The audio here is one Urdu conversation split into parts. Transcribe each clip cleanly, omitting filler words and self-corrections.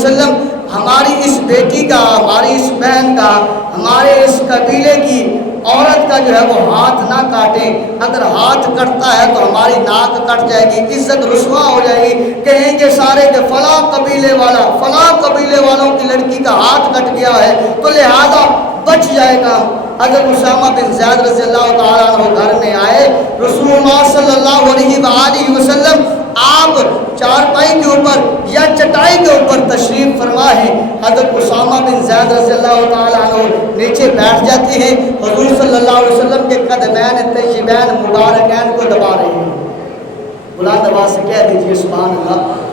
وسلم ہماری اس بیٹی کا، ہماری اس بہن کا، ہمارے اس قبیلے کی عورت کا جو ہے وہ ہاتھ نہ کاٹیں، اگر ہاتھ کٹتا ہے تو ہماری ناک کٹ جائے گی، عزت رسوا ہو جائے گی، کہیں گے سارے کہ فلاں قبیلے والا، فلاں قبیلے والوں کی لڑکی کا ہاتھ کٹ گیا ہے، تو لہذا بچ جائے گا۔ حضرت اسامہ بن زید رضی اللہ تعالیٰ عنہ گھر میں آئے، رسول اللہ صلی اللہ علیہ وآلہ وسلم آپ چارپائی کے اوپر یا چٹائی کے اوپر تشریف فرما ہے، حضرت اسامہ بن زید رضی اللہ تعالیٰ عنہ نیچے بیٹھ جاتے ہیں، حضور صلی اللہ علیہ وسلم کے قدمین طیبین مبارکین کو دبا رہے ہیں۔ بلند آواز سے کہہ دیجئے سبحان اللہ۔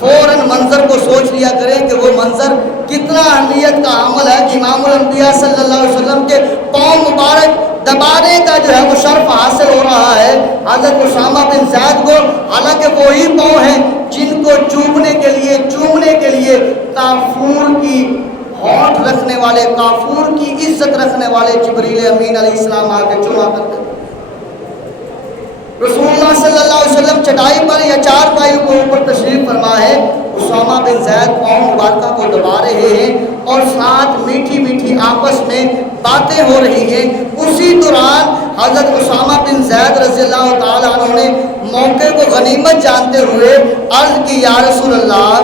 فوراً منظر کو سوچ لیا کریں کہ وہ منظر کتنا اہمیت کا عمل ہے کہ امام الانبیاء صلی اللہ علیہ وسلم کے پاؤں مبارک دبانے کا جو ہے وہ شرف حاصل ہو رہا ہے حضرت اسامہ بن زید کو، حالانکہ وہی پاؤں ہیں جن کو چومنے کے لیے کافور کی ہونٹ رکھنے والے، کافور کی عزت رکھنے والے جبریل امین علیہ السلام آ کے چوما کرتے۔ رسول اللہ صلی اللہ علیہ وسلم چٹائی پر یا چار پائیوں کے اوپر تشریف فرما ہے، اسامہ بن زید پاؤں مبارکہ کو دبا رہے ہیں اور ساتھ میٹھی میٹھی آپس میں باتیں ہو رہی ہیں۔ اسی دوران حضرت اسامہ بن زید رضی اللہ تعالیٰ عنہ نے موقع کو غنیمت جانتے ہوئے عرض کی، یا رسول اللہ،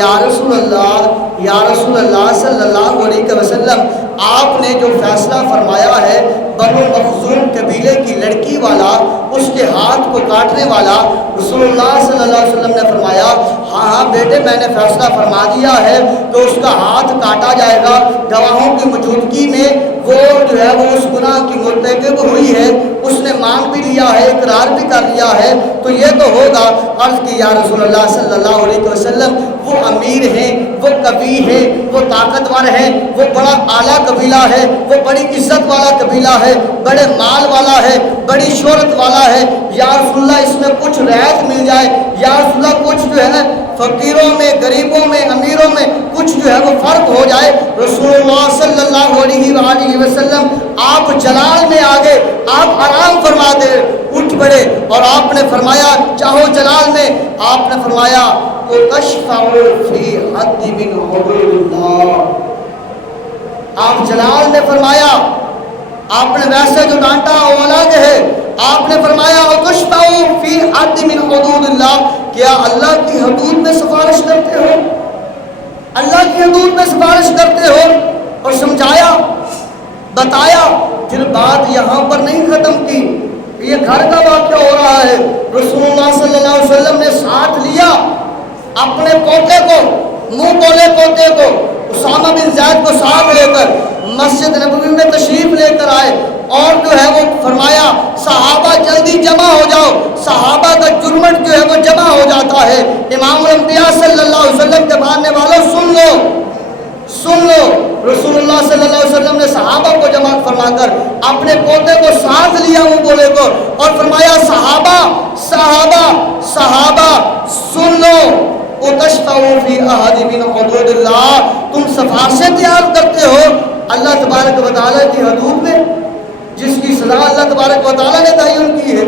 یا رسول اللہ، یا رسول اللہ صلی اللہ علیہ وسلم، آپ نے جو فیصلہ فرمایا ہے بنو مخزوم قبیلے کی لڑکی والا، اس کے ہاتھ کو کاٹنے والا، رسول اللہ صلی اللہ علیہ وسلم نے فرمایا ہاں بیٹے میں نے فیصلہ فرما دیا ہے تو اس کا ہاتھ کاٹا جائے گا، گواہوں کی موجودگی میں وہ جو ہے وہ اس گناہ کی مرتکب ہوئی ہے، اس نے مان بھی لیا ہے، اقرار بھی کر لیا ہے، تو یہ تو ہوگا۔ عرض کی یا رسول اللہ صلی اللہ علیہ وسلم، وہ امیر ہیں، وہ قوی ہیں، وہ طاقتور ہیں، وہ بڑا اعلیٰ قبیلہ ہے، وہ بڑی عزت والا قبیلہ ہے، بڑے مال والا ہے، بڑی شہرت والا ہے، یا رسول اللہ اس میں کچھ رعایت مل جائے، یا رسول اللہ کچھ جو ہے فقیروں میں، غریبوں میں، امیروں میں کچھ جو ہے وہ فرق ہو جائے۔ رسول اللہ صلی اللہ علیہ وآلہ وسلم آپ جلال میں آگے، آپ آرام فرما دے، اٹھ پڑے اور آپ نے فرمایا چاہو جلال میں، آپ نے فرمایا وَتَشْفَعُ فِي حَدِّ مِنْ حُدُودِ اللَّهِ۔ آپ جلال نے فرمایا، آپ نے ویسے جو ڈانٹا وہ الگ ہے، آپ نے فرمایا وَتَشْفَعُ فِي حَدِّ مِنْ حُدُودِ اللَّهِ، کیا اللہ کی حدود میں سفارش کرتے ہو؟ اللہ کی حدود میں سفارش کرتے ہو؟ اور سمجھایا، بتایا، پھر بات یہاں پر نہیں ختم کی، یہ گھر کا واقعہ ہو رہا ہے۔ رسول اللہ صلی اللہ علیہ وسلم نے ساتھ لیا اپنے پوتے کو، منہ بولے پوتے کو، اسامہ بن زید کو ساتھ لے کر مسجد نبوی میں تشریف لے کر آئے اور جو ہے وہ فرمایا صحابہ جلدی جمع ہو جاؤ، صحابہ کا جرمٹ جو ہے وہ جمع ہو جاتا ہے، امام الانبیاء صلی اللہ علیہ وسلم کے ماننے والوں سن لو، سن لو۔ رسول اللہ صلی اللہ علیہ وسلم نے صحابہ کو جمع فرما کر اپنے پوتے کو ساتھ لیا منہ بولے کو اور فرمایا صحابہ صحابہ صحابہ سن لو، وَتَشْفَعُ فِي أَحَدٍ مِنْ حُدُودِ اللَّهِ، تم سفارشیں تیار کرتے ہو اللہ تبارک و تعالیٰ کی حدود میں جس کی سزا اللہ تبارک و تعالیٰ نے تعین کی ہے۔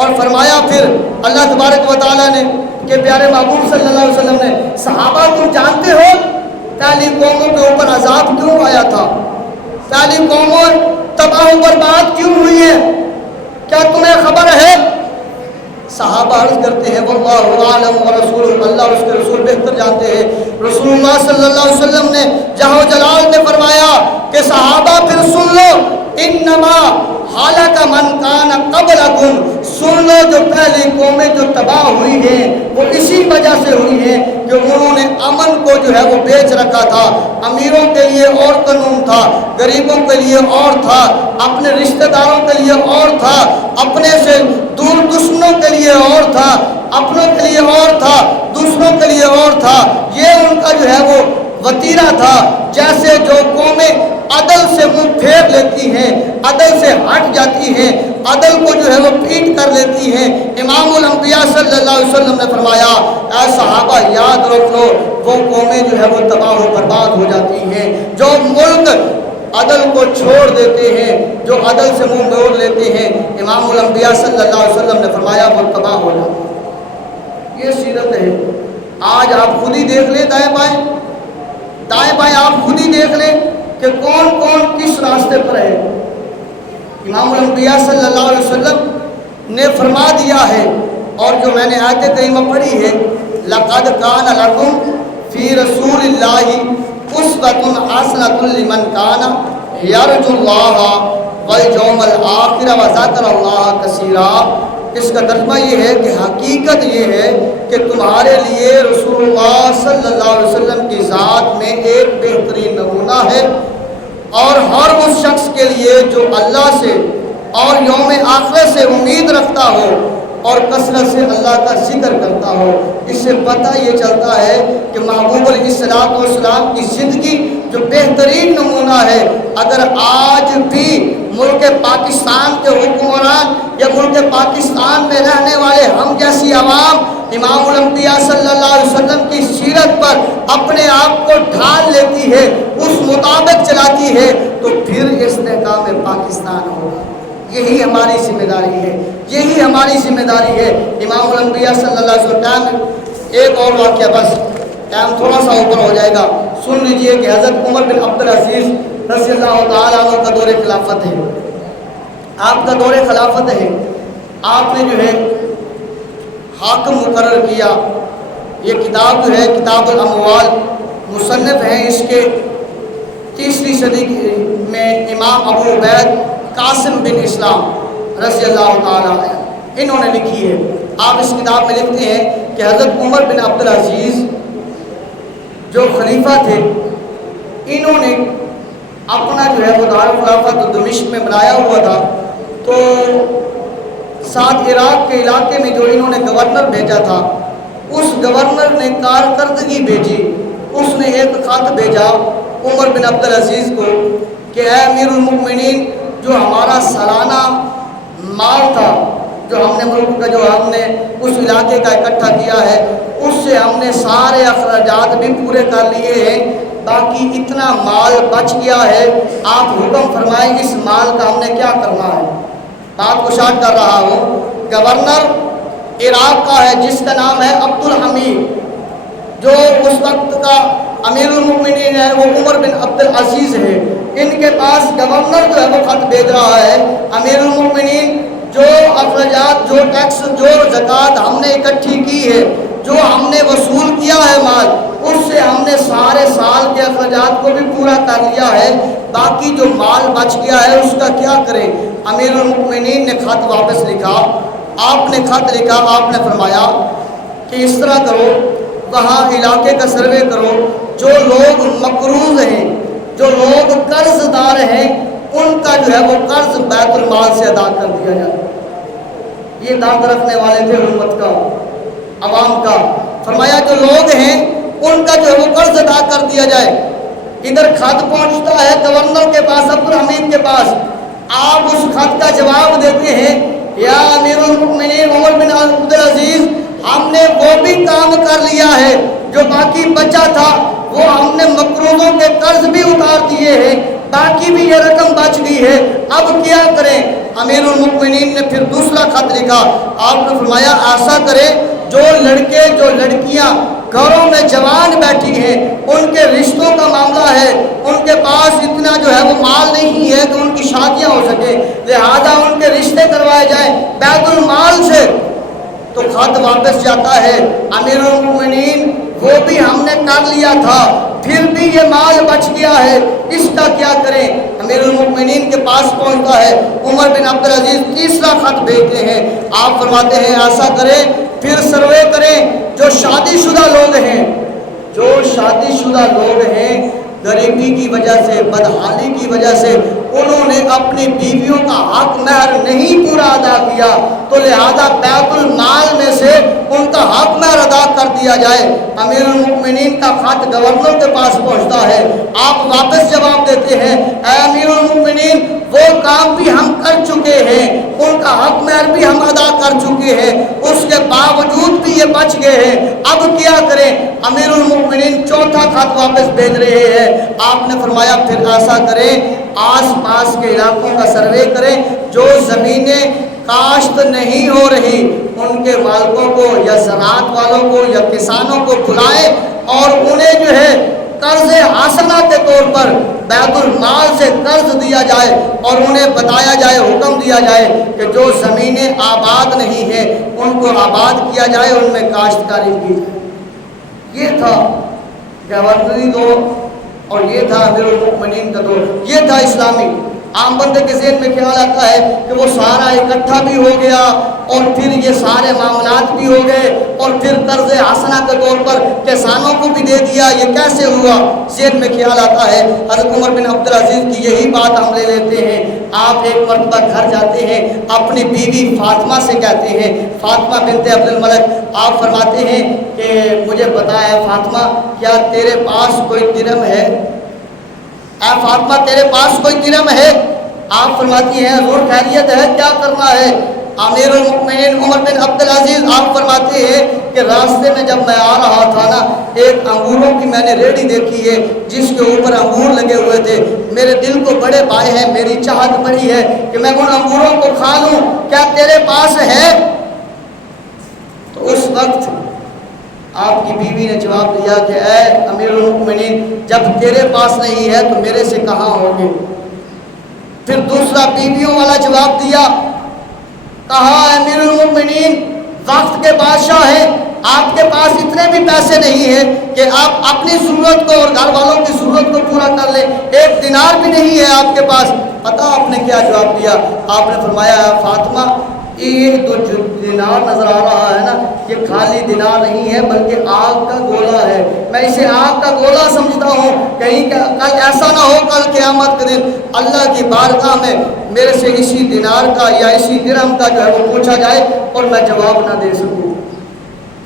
اور فرمایا پھر اللہ تبارک و تعالیٰ نے کہ پیارے محبوب صلی اللہ علیہ وسلم نے صحابہ تم جانتے ہو پہلی قوموں کے اوپر عذاب کیوں آیا تھا، پہلی قوموں تباہ و برباد کیوں ہوئی ہے، کیا تمہیں خبر ہے؟ صحابہ عرض کرتے ہیں واللہ عالم ورسولہ، اللہ اور اس کے رسول بہتر جانتے ہیں۔ رسول اللہ صلی اللہ علیہ وسلم نے جہو جلال نے فرمایا کہ صحابہ پھر سن لو، انما حالک من کان قبلکم، سن لو جو پہلی قومیں جو تباہ ہوئی ہیں وہ اسی وجہ سے ہوئی ہیں کہ انہوں نے امن کو جو ہے وہ بیچ رکھا تھا، امیروں کے لیے اور قانون تھا، غریبوں کے لیے اور تھا، اپنے رشتہ داروں کے لیے اور تھا، اپنے سے دور دشمنوں کے لیے اور تھا، اپنوں کے لیے اور تھا، دوسروں کے لیے اور تھا، یہ ان کا جو ہے وہ وتیرہ تھا۔ جیسے جو قومیں عدل سے منہ پھیر لیتی ہیں، عدل سے ہٹ جاتی ہیں، عدل کو جو ہے وہ پیٹ کر لیتی ہیں، امام الانبیاء صلی اللہ علیہ وسلم نے فرمایا اے صحابہ یاد رکھ لو وہ قومیں جو ہے وہ تباہ و برباد ہو جاتی ہیں جو ملک عدل کو چھوڑ دیتے ہیں، جو عدل سے منہ موڑ لیتے ہیں، امام الانبیاء صلی اللہ علیہ وسلم نے فرمایا وہ تباہ ہو جاتے ہیں۔ یہ سیرت ہے آج آپ خود ہی دیکھ لیں دائیں بائیں آپ خود ہی دیکھ لیں کہ کون کون کس راستے پر ہے۔ امام الانبیاء صلی اللہ علیہ وسلم نے فرما دیا ہے، اور جو میں نے آیت کریمہ پڑھی ہے، لَقَدْ كَانَ لَكُمْ فِي رَسُولِ اللَّهِ أُسْوَةٌ حَسَنَةٌ لِمَنْ كَانَ يَرْجُو اللَّهَ وَالْيَوْمَ الْآخِرَ وَذَكَرَ اللَّهَ كَثِيرًا۔ اس کا ترجمہ یہ ہے کہ حقیقت یہ ہے کہ تمہارے لیے رسول اللہ صلی اللہ علیہ وسلم کی ذات میں ایک بہترین نمونہ ہے، اور ہر اس شخص کے لیے جو اللہ سے اور یوم آخرت سے امید رکھتا ہو اور کثرت سے اللہ کا ذکر کرتا ہو۔ اس سے پتہ یہ چلتا ہے کہ محبوب علیہ الصلوۃ والسلام کی زندگی جو بہترین نمونہ ہے، اگر آج بھی ملک پاکستان کے حکمران یا ملک پاکستان میں رہنے والے ہم جیسی عوام امام الانبیاء صلی اللہ علیہ وسلم کی سیرت پر اپنے آپ کو ڈھال لیتی ہے، اس مطابق چلاتی ہے، تو پھر استحکام پاکستان ہوگا۔ یہی ہماری ذمہ داری ہے، یہی ہماری ذمہ داری ہے۔ امام الانبیاء صلی اللہ علیہ وسلم، ایک اور واقعہ، بس ٹائم تھوڑا سا اوپر ہو جائے گا، سن لیجئے کہ حضرت عمر بن عبدالعزیز رضی اللہ تعالیٰ عنہ کا دور خلافت ہے، آپ کا دور خلافت ہے، آپ نے جو ہے حاکم مقرر کیا۔ یہ کتاب جو ہے کتاب الاموال مصنف ہیں اس کے 3 صدی میں امام ابو عبید قاسم بن اسلام رضی اللہ تعالیٰ عنہ انہوں نے لکھی ہے۔ آپ اس کتاب میں لکھتے ہیں کہ حضرت عمر بن عبدالعزیز جو خلیفہ تھے، انہوں نے اپنا جو ہے وہ دارالخلافت دمشق میں بنایا ہوا تھا، تو ساتھ عراق کے علاقے میں جو انہوں نے گورنر بھیجا تھا، اس گورنر نے کارکردگی بھیجی، اس نے ایک خط بھیجا عمر بن عبدالعزیز کو کہ اے امیر المؤمنین، جو ہمارا سالانہ مال تھا، جو ہم نے ملک کا جو ہم نے اس علاقے کا اکٹھا کیا ہے، اس سے ہم نے سارے اخراجات بھی پورے کر لیے ہیں، باقی اتنا مال بچ گیا ہے، آپ حکم فرمائیں اس مال کا ہم نے کیا کرنا ہے۔ بات کو شارٹ کر رہا ہوں، گورنر عراق کا ہے جس کا نام ہے عبدالحمید، جو اس وقت کا امیر المؤمنین ہے وہ عمر بن عبدالعزیز ہے۔ ان کے پاس گورنر جو ہے وہ خط بھیج رہا ہے، امیر المؤمنین، جو اخراجات، جو ٹیکس، جو زکوٰۃ ہم نے اکٹھی کی ہے، جو ہم نے وصول کیا ہے مال، اس سے ہم نے سارے سال کے اخراجات کو بھی پورا کر لیا ہے، باقی جو مال بچ گیا ہے اس کا کیا کریں۔ امیر المؤمنین نے خط واپس لکھا، آپ نے خط لکھا، آپ نے فرمایا کہ اس طرح کرو، وہاں علاقے کا سروے کرو، جو لوگ مقروض ہیں، جو لوگ قرض دار ہیں، ان کا جو ہے وہ قرض بیت المال سے ادا کر دیا جائے۔ یہ داد رکھنے والے تھے امت کا، عوام کا۔ فرمایا جو لوگ ہیں ان کا جو ہے وہ قرض ادا کر دیا جائے۔ ادھر خط پہنچتا ہے گورنر کے پاس، عبدالحمید کے پاس، آپ اس خط کا جواب دیتے ہیں، یا امیر المؤمنین عمر بن عبدالعزیز، ہم نے وہ بھی کام کر لیا ہے، جو باقی بچا تھا وہ ہم نے مقروضوں کے قرض بھی اتار دیے ہیں، باقی بھی یہ رقم بچ گئی ہے، اب کیا کریں۔ امیر المؤمنین نے پھر دوسرا خط لکھا، آپ نے فرمایا ایسا کریں، جو لڑکے جو لڑکیاں گھروں میں جوان بیٹھی ہیں، ان کے رشتوں کا معاملہ ہے، ان کے پاس اتنا جو ہے وہ مال نہیں ہے کہ ان کی شادیاں ہو سکے، لہذا ان کے رشتے کروائے جائیں بیت المال سے۔ تو خط واپس جاتا ہے، امیر المؤمنین وہ بھی ہم نے کر لیا تھا، پھر بھی یہ مال بچ گیا ہے، اس کا کیا کریں۔ امیر المؤمنین کے پاس پہنچتا ہے، عمر بن عبدالعزیز تیسرا خط بھیجتے ہیں، آپ فرماتے ہیں ایسا کریں، پھر سروے کریں، جو شادی شدہ لوگ ہیں، جو شادی شدہ لوگ ہیں، غریبی کی وجہ سے، بدحالی کی وجہ سے انہوں نے اپنی بیویوں کا حق مہر نہیں پورا ادا کیا، تو لہذا بیت المال میں سے ان کا حق مہر ادا کر دیا جائے۔ امیر المؤمنین کا خط گورنر کے پاس پہنچتا ہے، آپ واپس جواب دیتے ہیں، اے امیر المؤمنین، وہ کام بھی ہم کر چکے ہیں، ان کا حق مہر بھی ہم ادا کر چکے ہیں، اس کے باوجود بھی یہ بچ گئے ہیں، اب کیا کریں۔ امیر المؤمنین چوتھا خط واپس بھیج رہے ہیں، آپ نے فرمایا پھر ایسا کریں، آس پاس کے علاقوں کا سروے کریں، جو زمینیں کاشت نہیں ہو رہی ان کے مالکوں کو یا زراعت والوں کو یا کسانوں کو بلائے اور انہیں جو ہے قرض حاصلہ کے طور پر بیت المال سے قرض دیا جائے اور انہیں بتایا جائے، حکم دیا جائے کہ جو زمینیں آباد نہیں ہیں ان کو آباد کیا جائے، ان میں کاشتکاری کی جائے۔ یہ تھا گورنری دور اور یہ تھا امیر المؤمنین کا دور، یہ تھا اسلامی۔ عام بندے کے ذہن میں خیال آتا ہے کہ وہ سارا اکٹھا بھی ہو گیا اور پھر یہ سارے معاملات بھی ہو گئے اور پھر قرض حسنہ کے طور پر کسانوں کو بھی دے دیا، یہ کیسے ہوا؟ ذہن میں خیال آتا ہے۔ حضرت عمر بن عبدالعزیز کی یہی بات ہم لے لیتے ہیں۔ آپ ایک مرتبہ گھر جاتے ہیں، اپنی بیوی فاطمہ سے کہتے ہیں، فاطمہ بنت عبد الملک، آپ فرماتے ہیں کہ مجھے بتا ہے فاطمہ کیا تیرے پاس کوئی درہم ہے؟ اے فاطمہ تیرے پاس کوئی درہم ہے؟ آپ فرماتی ہیں حضور خیریت ہے، کیا کرنا ہے؟ امیر المؤمنین عمر بن عبدالعزیز آپ فرماتے ہیں کہ راستے میں جب میں آ رہا تھا نا، ایک انگوروں کی میں نے ریڑھی دیکھی ہے جس کے اوپر انگور لگے ہوئے تھے، میرے دل کو بڑے بھائے ہیں، میری چاہت بڑی ہے کہ میں ان انگوروں کو کھا لوں، کیا تیرے پاس ہے؟ تو اس وقت آپ کی بیوی نے جواب دیا کہ اے امیر المؤمنین جب تیرے پاس نہیں ہے تو میرے سے کہاں ہوں گے؟ پھر دوسرا بیویوں والا جواب دیا، کہا امیر المؤمنین وقت کے بادشاہ ہیں، آپ کے پاس اتنے بھی پیسے نہیں ہیں کہ آپ اپنی ضرورت کو اور گھر والوں کی ضرورت کو پورا کر لیں، ایک دینار بھی نہیں ہے آپ کے پاس۔ پتہ آپ نے کیا جواب دیا؟ آپ نے فرمایا فاطمہ یہ تو جو دینار نظر آ رہا ہے نا، یہ خالی دینار نہیں ہے بلکہ آگ کا گولا ہے، میں اسے آگ کا گولا سمجھتا ہوں، کہیں کل ایسا نہ ہو کل قیامت کے دن اللہ کی بارگاہ میں میرے سے اسی دینار کا یا اسی درہم کا جو ہے وہ پوچھا جائے اور میں جواب نہ دے سکوں۔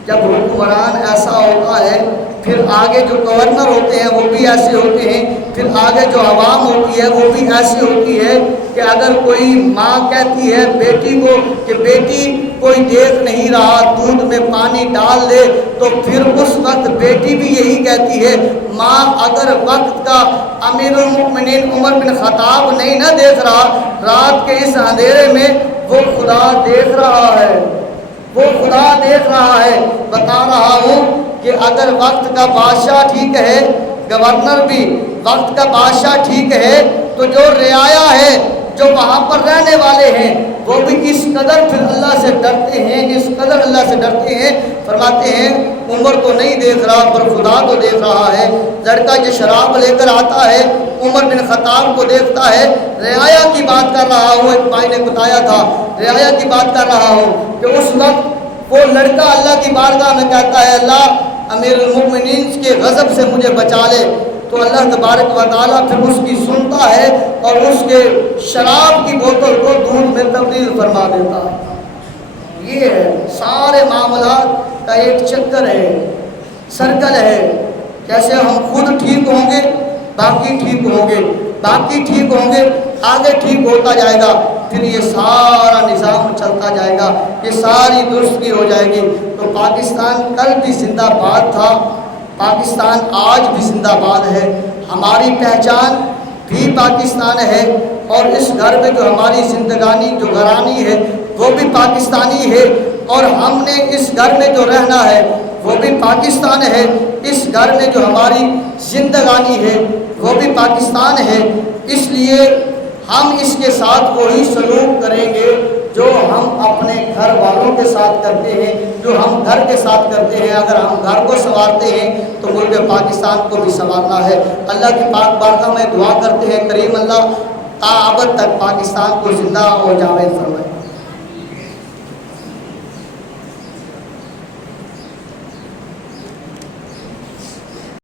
جب حکمران ایسا ہوتا ہے پھر آگے جو گورنر ہوتے ہیں وہ بھی ایسے ہوتے ہیں، پھر آگے جو عوام ہوتی ہے وہ بھی ایسی ہوتی ہے کہ اگر کوئی ماں کہتی ہے بیٹی کو کہ بیٹی کوئی دیکھ نہیں رہا دودھ میں پانی ڈال دے، تو پھر اس وقت بیٹی بھی یہی کہتی ہے ماں اگر وقت کا امیر المؤمنین عمر بن خطاب نہیں نہ دیکھ رہا، رات کے اس اندھیرے میں وہ خدا دیکھ رہا ہے، وہ خدا دیکھ رہا ہے۔ بتا رہا ہوں کہ اگر وقت کا بادشاہ ٹھیک ہے، گورنر بھی وقت کا بادشاہ ٹھیک ہے، تو جو رعایا ہے جو وہاں پر رہنے والے ہیں وہ بھی اس قدر پھر اللہ سے ڈرتے ہیں، اس قدر اللہ سے ڈرتے ہیں۔ فرماتے ہیں عمر تو نہیں دیکھ رہا پر خدا تو دیکھ رہا ہے۔ لڑکا جو شراب لے کر آتا ہے عمر بن خطاب کو دیکھتا ہے، رعایا کی بات کر رہا ہوں، ایک بھائی نے بتایا تھا رعایا کی بات کر رہا ہوں کہ اس وقت وہ لڑکا اللہ کی بارگاہ میں کہتا ہے اللہ امیر المؤمنین کے غضب سے مجھے بچا لے، تو اللہ تبارک و تعالیٰ پھر اس کی سنتا ہے اور اس کے شراب کی بوتل کو دودھ میں تبدیل فرما دیتا ہے۔ یہ ہے سارے معاملات کا ایک چکر ہے، سرکل ہے، جیسے ہم خود ٹھیک ہوں گے باقی ٹھیک ہوں گے، باقی ٹھیک ہوں گے آگے ٹھیک ہوتا جائے گا، پھر یہ سارا نظام چلتا جائے گا، یہ ساری درستگی ہو جائے گی۔ تو پاکستان کل بھی زندہ باد تھا، پاکستان آج بھی زندہ باد ہے، ہماری پہچان بھی پاکستان ہے، اور اس گھر میں جو ہماری زندگانی جو گھرانی ہے وہ بھی پاکستانی ہے، اور ہم نے اس گھر میں جو رہنا ہے وہ بھی پاکستان ہے، اس گھر میں جو ہماری زندگانی ہے وہ بھی پاکستان ہے۔ اس لیے ہم اس کے ساتھ وہی سلوک کریں گے جو ہم اپنے گھر والوں کے ساتھ کرتے ہیں، جو ہم گھر کے ساتھ کرتے ہیں۔ اگر ہم گھر کو سنوارتے ہیں تو ملک پاکستان کو بھی سنوارنا ہے۔ اللہ کی پاک بارگاہ میں دعا کرتے ہیں کریم اللہ تا ابد تک پاکستان کو زندہ اور جاوید فرمائے۔